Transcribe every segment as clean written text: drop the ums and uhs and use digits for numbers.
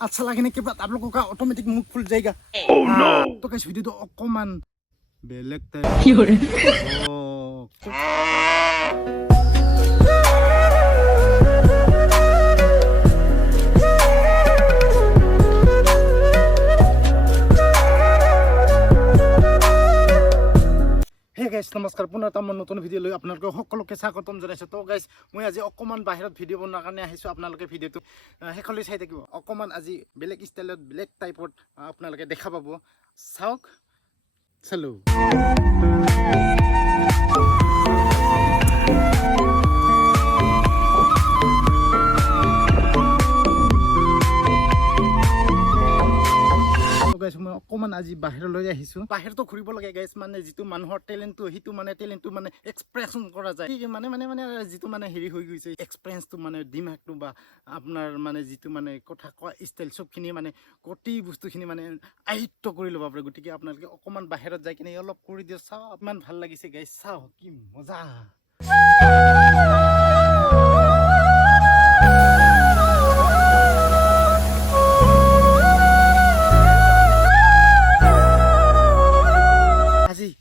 अच्छा लगने के बाद आप लोगों का ऑटोमेटिक मुंह खुल जाएगा। तो गाइस वीडियो तो অকমান বেলেগ টাইপ। Hey guys, নমস্কাৰ পুনৰ এটা নতুন ভিডিঅ' লৈ আপোনালোকক সকলোকে স্বাগতম জনাইছোঁ। তো গাইছ মই আজি অকমান বাহিৰত ভিডিঅ' বনোৱাৰ কাৰণে আহিছোঁ। আপোনালোকে ভিডিঅ'টো শেষলৈ চাই থাকিব। অকমান আজি বেলেগ ষ্টাইলত বেলেগ টাইপত আপোনালোকে দেখা পাব। চাওক চালো। মই অকমান আজি বাহিৰলৈ আহিছোঁ। বাহিৰতো ঘূৰিব লাগে গাইছ, মানে যিটো মানুহৰ টেলেণ্টটো সেইটো মানে টেলেণ্টটো মানে এক্সপ্ৰেছন কৰা যায়। মানে যিটো মানে হেৰি হৈ গৈছে এক্সপিৰিয়েঞ্চটো মানে দিমাগটো বা আপোনাৰ মানে যিটো মানে কথা কোৱা ষ্টাইল চবখিনি মানে গোটেই বস্তুখিনি মানে আয়ত্ব কৰি ল'ব পাৰে। গতিকে আপোনালোকে অকমান বাহিৰত যাই কিনে অলপ কৰি দিয়ক। চাওঁ ইমান ভাল লাগিছে গাইছ, চাওঁ কি মজা।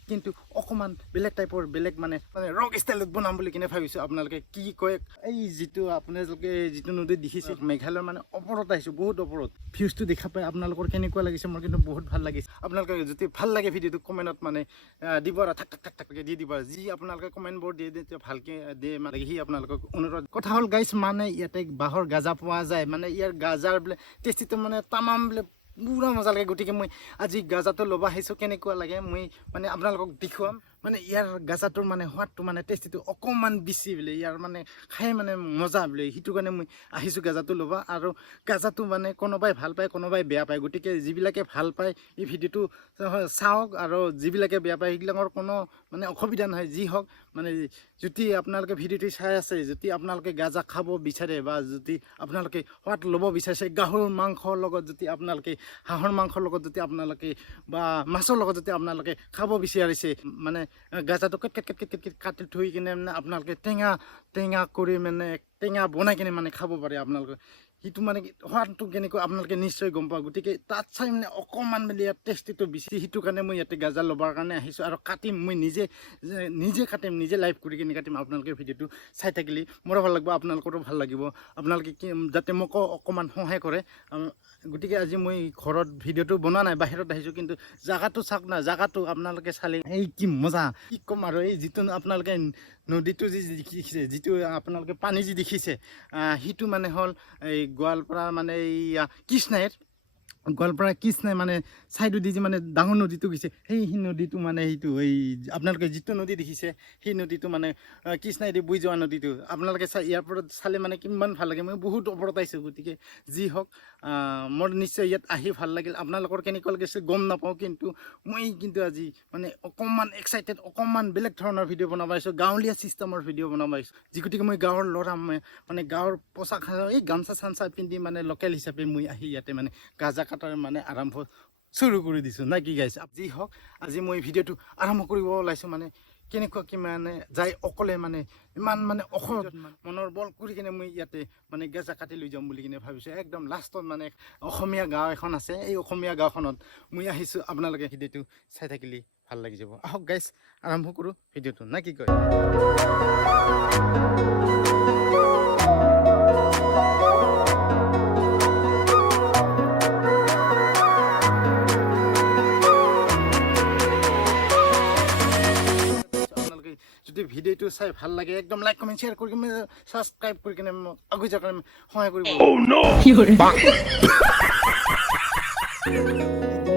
কিন্তু অকমান বেলেগ টাইপৰ বেলেগ মানে ৰক ষ্টাইলত বনাম বুলি কিনে ভাবিছোঁ। আপোনালোকে কি কয় এই যিটো আপোনালোকে যিটো নদী দেখিছে মেঘালয়ৰ মানে ওপৰত আহিছোঁ, বহুত ওপৰত ভিউজটো দেখা পাই আপোনালোকৰ কেনেকুৱা লাগিছে? মোৰ কিন্তু বহুত ভাল লাগিছে। আপোনালোকে যদি ভাল লাগে ভিডিঅ'টো কমেণ্টত মানে দিব আৰু থাক থাককৈ দি দিব। যি আপোনালোকে কমেণ্টবোৰ দিয়ে তেতিয়া ভালকৈ দিয়ে মানে সি আপোনালোকক অনুৰোধ। কথা হ'ল গাইছ, মানে ইয়াতে বাঁহৰ গাজা পোৱা যায়, মানে ইয়াৰ গাজাৰ বোলে টেষ্টিটো মানে তামাম বোলে পুৰা মজা লাগে। গতিকে মই আজি গাজাটো ল'ব আহিছোঁ। কেনেকুৱা লাগে মই মানে আপোনালোকক দেখুৱাম। মানে ইয়াৰ গাজাটোৰ মানে সোৱাদটো মানে টেষ্টিটো অকণমান বেছি বোলে, ইয়াৰ মানে খাই মানে মজা বোলে। সেইটো কাৰণে মই আহিছোঁ গাজাটো ল'ব। আৰু গাজাটো মানে কোনোবাই ভাল পায় কোনোবাই বেয়া পায়। গতিকে যিবিলাকে ভাল পায় এই ভিডিঅ'টো চাওক, আৰু যিবিলাকে বেয়া পায় সেইবিলাকৰ কোনো মানে অসুবিধা নহয়। যি হওক মানে যদি আপোনালোকে ভিডিঅ'টো চাই আছে, যদি আপোনালোকে গাজা খাব বিচাৰে বা যদি আপোনালোকে সোৱাদ ল'ব বিচাৰিছে গাহৰিৰ মাংসৰ লগত, যদি আপোনালোকে হাঁহৰ মাংসৰ লগত, যদি আপোনালোকে বা মাছৰ লগত যদি আপোনালোকে খাব বিচাৰিছে, মানে গাজাটো কাটি থৈ কিনে মানে আপোনালোকে টেঙা কৰি মানে টেঙা বনাই কিনে মানে খাব পাৰে। আপোনালোকে সেইটো মানে সোৱাদটো কেনেকুৱা আপোনালোকে নিশ্চয় গম পাব। গতিকে তাত চাই মানে অকণমান মানে ইয়াত টেষ্টিটো বেছি, সেইটো কাৰণে মই ইয়াতে গাজা ল'বৰ কাৰণে আহিছোঁ। আৰু কাটিম মই নিজে কাটিম, নিজে লাইভ কৰি কিনে কাটিম। আপোনালোকে ভিডিঅ'টো চাই থাকিলে মোৰো ভাল লাগিব, আপোনালোকৰো ভাল লাগিব। আপোনালোকে কি যাতে মোকো অকণমান সহায় কৰে। গতিকে আজি মই ঘৰত ভিডিঅ'টো বনোৱা নাই, বাহিৰত আহিছোঁ। কিন্তু জাগাটো চাওক না, জাগাটো আপোনালোকে চালে এই কি মজা, কি ক'ম আৰু। এই যিটো আপোনালোকে নদীটো যি দেখিছে, যিটো আপোনালোকে পানী যি দেখিছে, সেইটো মানে হ'ল এই গোৱালপাৰা মানে এই কৃষ্ণাইৰ গোৱালপাৰা কৃষ্ণাই মানে ছাইডেদি যি মানে ডাঙৰ নদীটো গৈছে, সেই নদীটো মানে সেইটো এই আপোনালোকে যিটো নদী দেখিছে সেই নদীটো মানে কৃষ্ণাইদি বৈ যোৱা নদীটো। আপোনালোকে ইয়াৰ পৰা চালে মানে কিমান ভাল লাগে। মই বহুত ওপৰত আহিছোঁ। গতিকে যি হওক মোৰ নিশ্চয় ইয়াত আহি ভাল লাগিল। আপোনালোকৰ কেনেকুৱা লাগিছে গম নাপাওঁ, কিন্তু মই কিন্তু আজি মানে অকণমান এক্সাইটেড, অকণমান বেলেগ ধৰণৰ ভিডিঅ' বনাব আহিছোঁ, গাঁৱলীয়া চিষ্টেমৰ ভিডিঅ' বনাব আহিছোঁ। যি গতিকে মই গাঁৱৰ ল'ৰা মানে গাঁৱৰ পোচাক এই গামচা চামচা পিন্ধি মানে লোকেল হিচাপে মই আহি ইয়াতে মানে গাজা কাটাৰ মানে আৰম্ভ চুৰু কৰি দিছোঁ না কি গাইছে। যি হওক আজি মই ভিডিঅ'টো আৰম্ভ কৰিব ওলাইছোঁ। মানে কেনেকুৱা কি মানে যাই অকলে মানে ইমান মানে অসহজ মনৰ বল কৰি কিনে মই ইয়াতে মানে গাজা কাটি লৈ যাম বুলি কিনে ভাবিছোঁ। একদম লাষ্টত মানে অসমীয়া গাঁও এখন আছে, এই অসমীয়া গাঁওখনত মই আহিছোঁ। আপোনালোকে ভিডিঅ'টো চাই থাকিলে ভাল লাগি যাব। আহক গাইছ আৰম্ভ কৰোঁ ভিডিঅ'টো না কি কয়। যদি ভিডিঅ'টো চাই ভাল লাগে একদম লাইক কমেণ্ট শ্বেয়াৰ কৰি কিনে ছাবস্ক্ৰাইব কৰি কিনে মোক আগুৱাই যোৱাৰ কাৰণে সহায় কৰিব।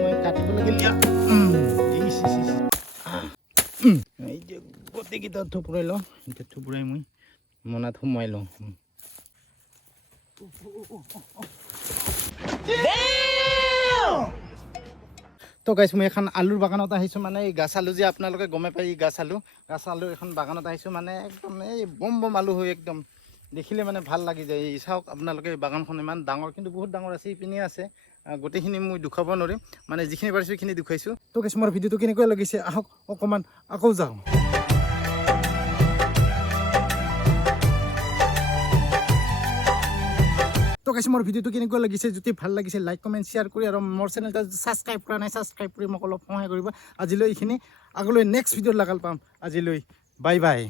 মই কাটিব লাগিল এই যে গোটেইকেইটা থুপুৰাই লওঁ। এতিয়া থুপুৰাই মই মনাত সোমাই লওঁ। তো গাইছ মই এখন আলুৰ বাগানত আহিছোঁ। মানে এই গাছ আলু যে আপোনালোকে গমে পায়, এই গাছ আলু এখন বাগানত আহিছোঁ। মানে একদম এই বম আলু হৈ একদম দেখিলে মানে ভাল লাগি যায়। এই চাওক আপোনালোকে বাগানখন ইমান ডাঙৰ, কিন্তু বহুত ডাঙৰ আছে, ইপিনে আছে। গোটেইখিনি মই দেখুৱাব নোৱাৰিম, মানে যিখিনি পাৰিছোঁ সেইখিনি দেখুৱাইছোঁ। তো গাইছ মোৰ ভিডিঅ'টো কেনেকুৱা লাগিছে আহক অকণমান আকৌ যাওঁ। তো তো গাইছ মোৰ ভিডিঅ'টো কেনেকুৱা লাগিছে যদি ভাল লাগিছে লাইক কমেণ্ট শ্বেয়াৰ কৰি আৰু মোৰ চেনেলটো ছাবস্ক্ৰাইব কৰা নাই ছাবস্ক্ৰাইব কৰি মোক অলপ সহায় কৰিব আজিলৈ এইখিনি আগলৈ নেক্সট ভিডিঅ'ত লগাল পাম আজিলৈ বাই বাই